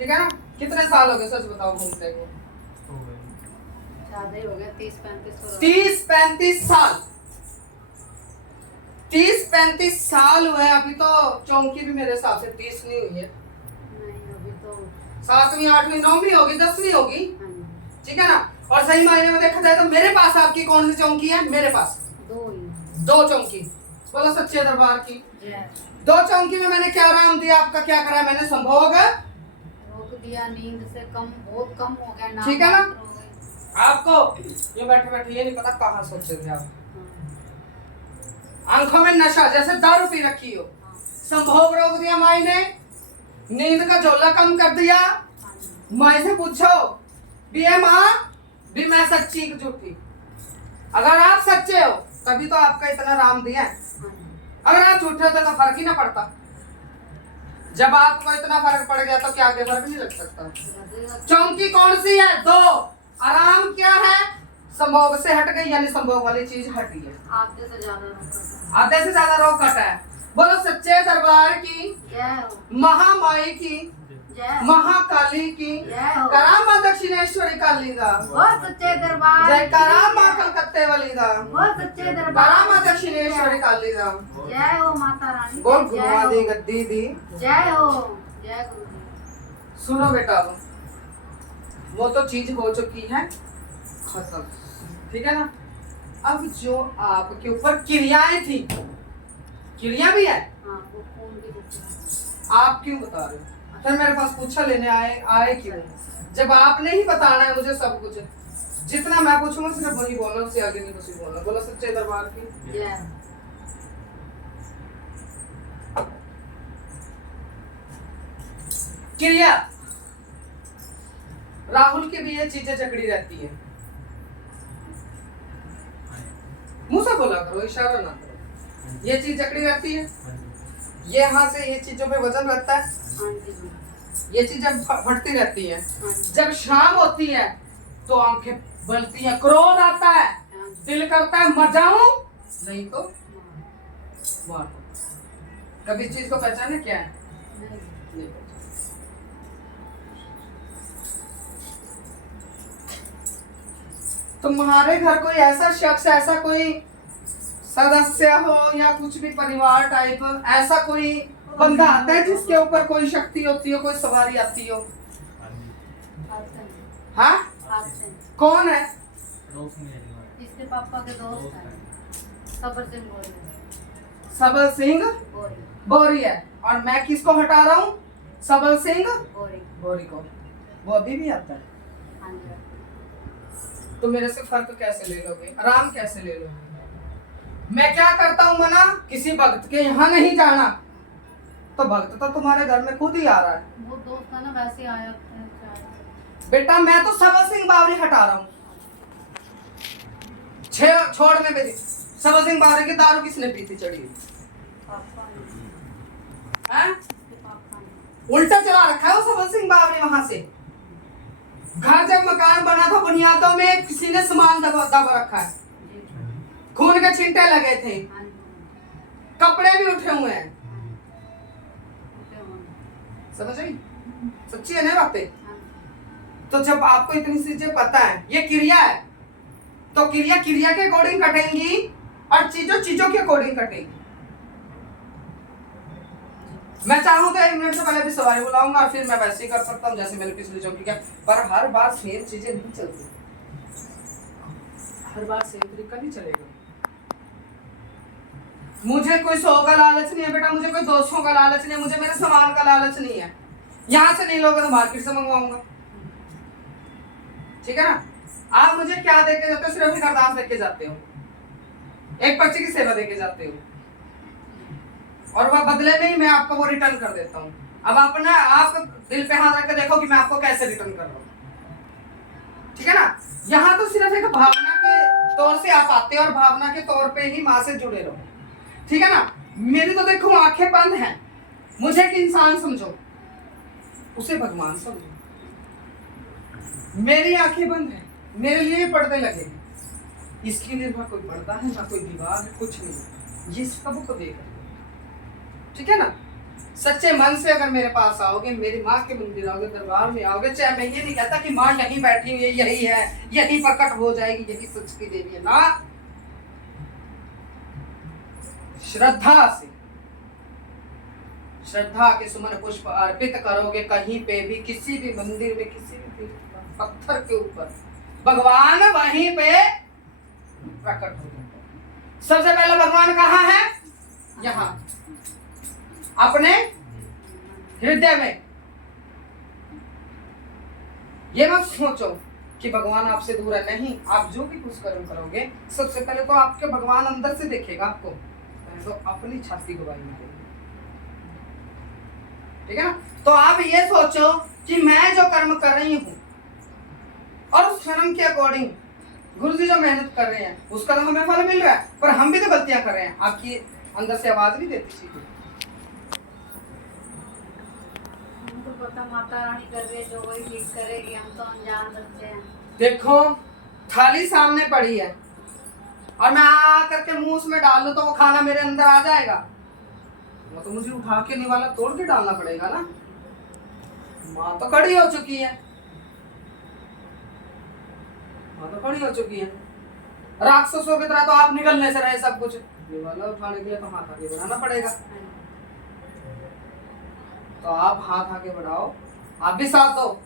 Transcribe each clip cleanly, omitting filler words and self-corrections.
ठीक है ना। कितने साल हो गए सच बताओ घूमते को? ज्यादा ही हो गया, 30-35 30-35 साल। 30-35 साल हुए। अभी तो चौंकी भी मेरे हिसाब से 30 नहीं हुई है। नहीं अभी तो 7वीं 8वीं 9वीं होगी 10वीं होगी। हाँ जी, ठीक है ना। और सही मायने में देखा जाए तो मेरे पास आपकी कौन सी चौंकी है? मेरे पास 2 चौंकी। बोलो सच्चे दरबार की जय। 2 चौंकी में मैंने क्या आराम दिया? आपका क्या करा मैंने? संभोग रोक दिया, नींद से कम, बहुत कम हो गया ना। ठीक है ना। आपको ये बैठे बैठे ये नहीं पता कहाँ सोचते थे आप। आंखों में नशा जैसे दारू पी रखी हो। संभोग रोक दिया माई ने, नींद का झोला कम कर दिया। माई से पूछो भी है माँ भी मैं सच्ची की झूठी? अगर आप सच्चे हो तभी तो आपका इतना राम दिया है। अगर आप झूठे होते तो फर्क ही ना पड़ता। जब आपको इतना फर्क पड़ गया तो क्या आगे फर्क नहीं लग सकता। चौंकी कौन सी है? 2। आराम क्या है? संभोग से हट गई, यानी संभोग वाली चीज हटी है। आधे से ज्यादा रोक कटा है। बोलो सच्चे दरबार की जय, महामाई की जय, महाकाली की जय। करा मां दक्षिणेश्वरी काली दा, बहुत सच्चे दरबार, जय करा मां कलकत्ते वाली दा, बहुत सच्चे करा दरबार, मां दक्षिणेश्वरी काली दा। जय हो माता रानी, बोल जय गुरुआ हो, दी गद्दी दी। जय हो, जय गुरु जी। सुनो बेटा, वो तो चीज हो चुकी है खत्म। ठीक है ना। अब जो आपके ऊपर क्रियाएं थी, क्रिया भी है। हाँ, वो खून भी रुकता है। आप क्यों बता रहे हो? फिर मेरे पास पूछा लेने आए क्यों? जब आपने ही बताना है मुझे सब कुछ। जितना मैं पूछूंगा सिर्फ वही बोलना, उससे आगे नहीं कुछ बोलना। बोलो सच्चे दरबार की जय। क्रिया। राहुल की भी ये चीजें जकड़ी रहती है। मुंह से बोला करो, इशारा ना करो। ये चीज जकड़ी रहती है। ये यहाँ से ये चीजों पे वजन रहता है। हाँ जी, ये चीजें फटती रहती है। हाँ जी, जब शाम होती है तो आंखें बलती हैं, क्रोध आता है, हाँ जी। दिल करता है मर जाऊं नहीं तो मार दो। कभी इस चीज को पहचाने क्या है? नहीं पहचाना। तुम्हारे घर कोई ऐसा शख्स, ऐसा कोई सदस्य हो या कुछ भी परिवार टाइप, ऐसा कोई बंदा आता है जिसके ऊपर कोई शक्ति होती हो, कोई सवारी आती हो? हाँ, कौन है? इसके पापा के दोस्त हैं, सबर सिंह बोल सबल सिंह बोरी है। और मैं किसको हटा रहा हूँ? सबल सिंह बोरी को। वो अभी भी आता है। हाँ जी। तो मेरे से फर्क कैसे ले लोगे? आराम कैसे ले लोगे? मैं क्या करता हूँ मना? किसी भक्त के यहाँ नहीं जाना। तो भक्त तो तुम्हारे घर में खुद ही आ रहा है। वो दोस्त है ना, वैसे आया था। बेटा मैं तो सबल सिंह बावरी हटा रहा हूँ। छोड़ में मेरी सबल सिंह बावरी की दारू किसने पी थी चढ़ी हुई? हैं? उल्टा चला रखा है वो सबल सिंह बावरी। वहां से घर जब मकान बना था बुनियादों में किसी ने सामान दबा रखा है। खून के छींटे लगे थे, कपड़े भी उठे हुए हैं। समझ आई? सच्ची है ना बातें? तो जब आपको इतनी चीजें पता है, ये क्रिया है, तो क्रिया क्रिया के अकॉर्डिंग कटेंगी और चीजों चीजों के अकॉर्डिंग कटेंगी। मैं चाहूँ तो 1 मिनट से पहले भी सवारी बुलाऊंगा और फिर मैं वैसे ही कर सकता हूँ जैसे मैंने पिछली चौकी किया। पर हर बार सेम चीजें नहीं चलती, हर बार सेम तरीका नहीं चलेगा। मुझे कोई 100 का लालच नहीं है बेटा, मुझे कोई 200 का लालच नहीं है, मुझे मेरे सामान का लालच नहीं है। यहाँ से नहीं लोगे तो मार्केट से मंगवाऊंगा। ठीक है ना। आप मुझे क्या देके जाते हो? सिर्फ एक अरदास देके जाते हो, एक पर्ची की सेवा देके जाते हो, और वह बदले में ही मैं आपको वो रिटर्न कर देता हूँ। अब अपना आप दिल पे हाथ रख के देखो कि मैं आपको कैसे रिटर्न कर रहा हूँ। ठीक है ना। यहाँ तो सिर्फ एक भावना के तौर से आप आते हो और भावना के तौर पे ही माँ से जुड़े रहो। ठीक है ना। मेरी तो देखो आंखें बंद हैं, मुझे एक इंसान समझो, उसे भगवान समझो। मेरी आंखें बंद हैं, मेरे लिए पर्दे लगे, इसके लिए ना कोई पर्दा है ना कोई दीवार है, कुछ नहीं। ये सब को देख, ठीक है ना। सच्चे मन से अगर मेरे पास आओगे, मेरी माँ के मंदिर आओगे, दरबार में आओगे, चाहे मैं ये नहीं कहता कि माँ यहीं बैठी हुई है, यही है, यहीं प्रकट हो जाएगी, यही सच की देवी है ना। श्रद्धा से, श्रद्धा के सुमन पुष्प अर्पित करोगे कहीं पे भी, किसी भी मंदिर में, किसी भी पत्थर के ऊपर, भगवान वहीं पे प्रकट हो जाते। सबसे पहले भगवान कहाँ है? यहाँ अपने हृदय में। ये मत सोचो कि भगवान आपसे दूर है, नहीं। आप जो भी कुछ कर्म करोगे, सबसे पहले तो आपके भगवान अंदर से देखेगा आपको, तो अपनी छाती गवाही देंगे, ठीक है ना। तो आप ये सोचो कि मैं जो कर्म कर रही हूं और उस कर्म के अकॉर्डिंग गुरु जी जो मेहनत कर रहे हैं उसका तो हमें फल मिल रहा है, पर हम भी तो गलतियां कर रहे हैं। आपकी अंदर से आवाज नहीं देती चीजें। हमको पता माता रानी कर रही है, जो वही ठीक करेगी, हम तो अनजान बच्चे हैं। देखो थाली सामने पड़ी है और मैं आ करके मुंह उसमें डाल दूं तो वो खाना मेरे अंदर आ जाएगा? वो तो मुझे उठा के निवाला तोड़ के डालना पड़ेगा ना। माँ तो खड़ी हो चुकी है, माँ तो खड़ी हो चुकी है। राक्षसों की तरह तो आप निकलने से रहे सब कुछ, निवाला उठाने के लिए तो हाथ आगे बढ़ाना पड़ेगा। तो आप हाथ आगे बढ़ाओ, आप भी साथ दो।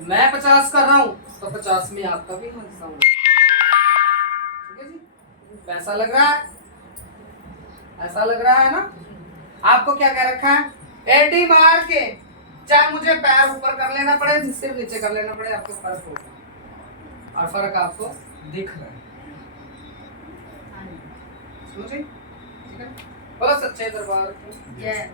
मैं 50 कर रहा हूं तो 50 में आपका भी हिस्सा होगा, ठीक है जी। पैसा लग रहा है, ऐसा लग रहा है ना। आपको क्या कह रखा है? एडी मार के, चाहे मुझे पैर ऊपर कर लेना पड़े, सिर्फ नीचे कर लेना पड़े, आपको फर्क होगा, और फर्क आपको दिख रहा है, समझे? ठीक है। बोलो सच्चे दरबार की जय।